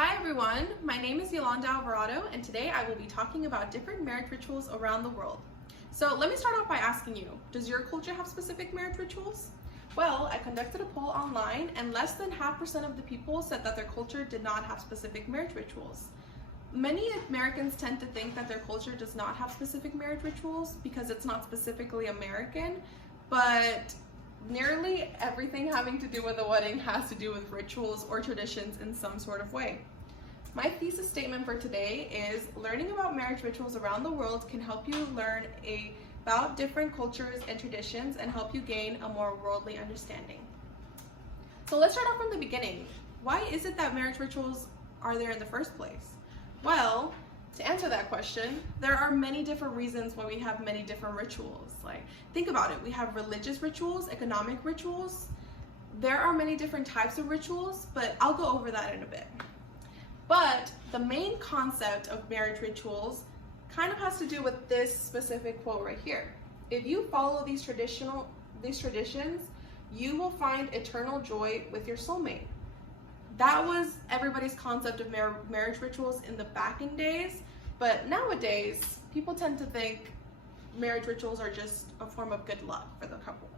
Hi everyone, my name is Yolanda Alvarado and today I will be talking about different marriage rituals around the world. So let me start off by asking you, does your culture have specific marriage rituals? Well, I conducted a poll online and less than 0.5% of the people said that their culture did not have specific marriage rituals. Many Americans tend to think that their culture does not have specific marriage rituals because it's not specifically American, but nearly everything having to do with a wedding has to do with rituals or traditions in some sort of way. My thesis statement for today is learning about marriage rituals around the world can help you learn about different cultures and traditions and help you gain a more worldly understanding. So let's start off from the beginning. Why is it that marriage rituals are there in the first place? Well, to answer that question, there are many different reasons why we have many different rituals. Like, think about it. We have religious rituals, economic rituals. There are many different types of rituals, but I'll go over that in a bit. But the main concept of marriage rituals kind of has to do with this specific quote right here. If you follow these traditions, you will find eternal joy with your soulmate. That was everybody's concept of marriage rituals in the back in days, but nowadays, people tend to think marriage rituals are just a form of good luck for the couple.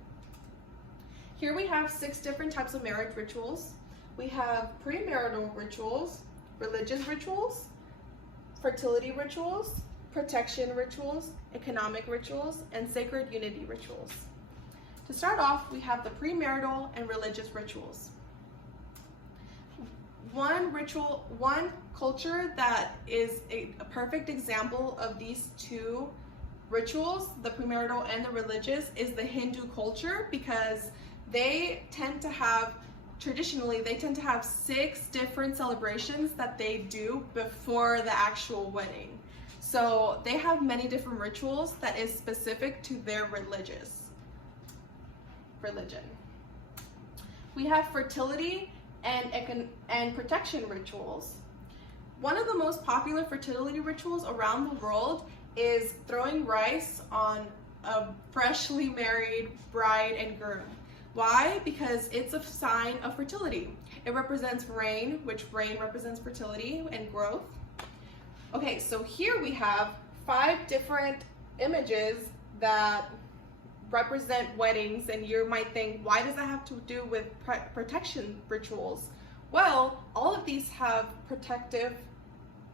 Here we have 6 different types of marriage rituals. We have premarital rituals, religious rituals, fertility rituals, protection rituals, economic rituals, and sacred unity rituals. To start off, we have the premarital and religious rituals. One culture that is a perfect example of these two rituals, the premarital and the religious, is the Hindu culture, because they tend to have, traditionally, they tend to have 6 different celebrations that they do before the actual wedding. So they have many different rituals that is specific to their religion. We have fertility and protection rituals. One of the most popular fertility rituals around the world is throwing rice on a freshly married bride and groom. Why? Because it's a sign of fertility. It represents rain, which rain represents fertility and growth. Okay, so here we have 5 different images that represent weddings, and you might think, why does that have to do with protection rituals? Well, all of these have protective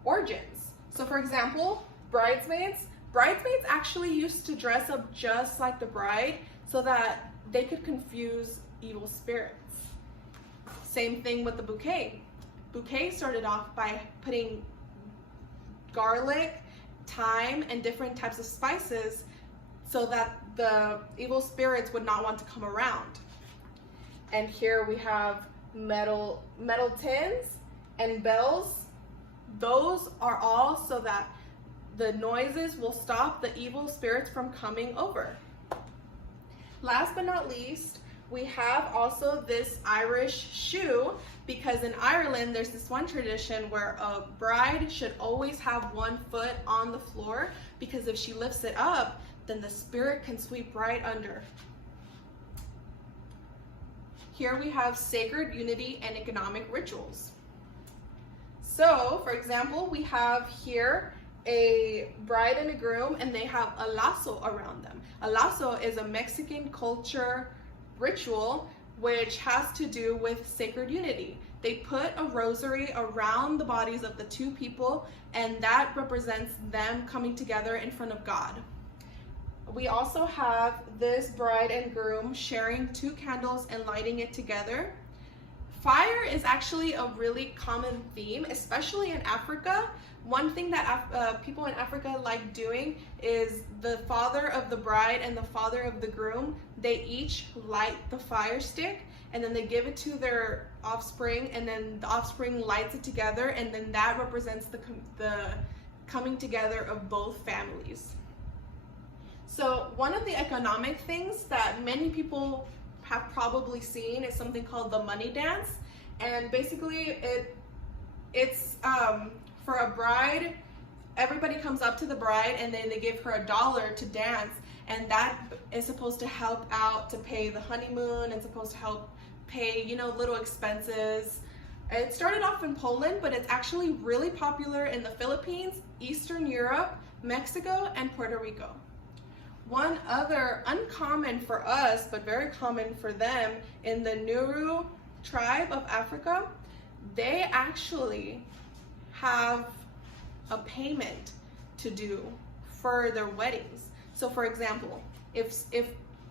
origins. So for example, bridesmaids actually used to dress up just like the bride so that they could confuse evil spirits. Same thing with the bouquet. Bouquet started off by putting garlic, thyme, and different types of spices so that the evil spirits would not want to come around. And here we have metal tins and bells. Those are all so that the noises will stop the evil spirits from coming over. Last but not least, we have also this Irish shoe, because in Ireland there's this one tradition where a bride should always have one foot on the floor, because if she lifts it up, then the spirit can sweep right under. Here we have sacred unity and economic rituals. So, for example, we have here a bride and a groom, and they have a lasso around them. A lasso is a Mexican culture ritual which has to do with sacred unity. They put a rosary around the bodies of the 2 people, and that represents them coming together in front of God. We also have this bride and groom sharing 2 candles and lighting it together. Fire is actually a really common theme, especially in Africa. One thing that people in Africa like doing is the father of the bride and the father of the groom, they each light the fire stick, and then they give it to their offspring, and then the offspring lights it together, and then that represents the coming together of both families. So one of the economic things that many people have probably seen is something called the money dance. And basically it's for a bride, everybody comes up to the bride and then they give her $1 to dance, and that is supposed to help out to pay the honeymoon and supposed to help pay, little expenses It started off in Poland, but it's actually really popular in the Philippines, Eastern Europe, Mexico, and Puerto Rico. One other uncommon for us, but very common for them, in the Nuru tribe of Africa, they actually have a payment to do for their weddings. So for example, if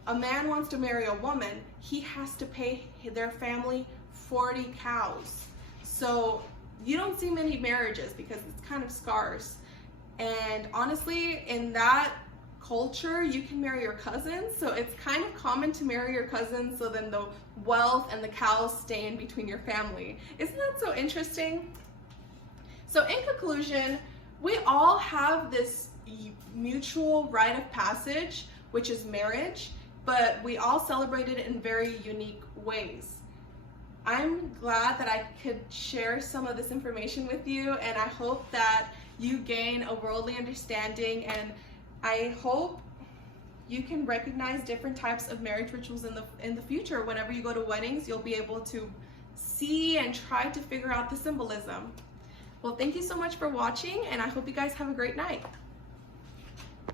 a man wants to marry a woman, he has to pay their family 40 cows. So you don't see many marriages because it's kind of scarce. And honestly, in that culture, you can marry your cousins, so it's kind of common to marry your cousins, so then the wealth and the cows stay in between your family. Isn't that so interesting? So in conclusion, we all have this mutual rite of passage, which is marriage, but we all celebrate it in very unique ways. I'm glad that I could share some of this information with you, and I hope that you gain a worldly understanding, and I hope you can recognize different types of marriage rituals in the future. Whenever you go to weddings, you'll be able to see and try to figure out the symbolism. Well, thank you so much for watching, and I hope you guys have a great night.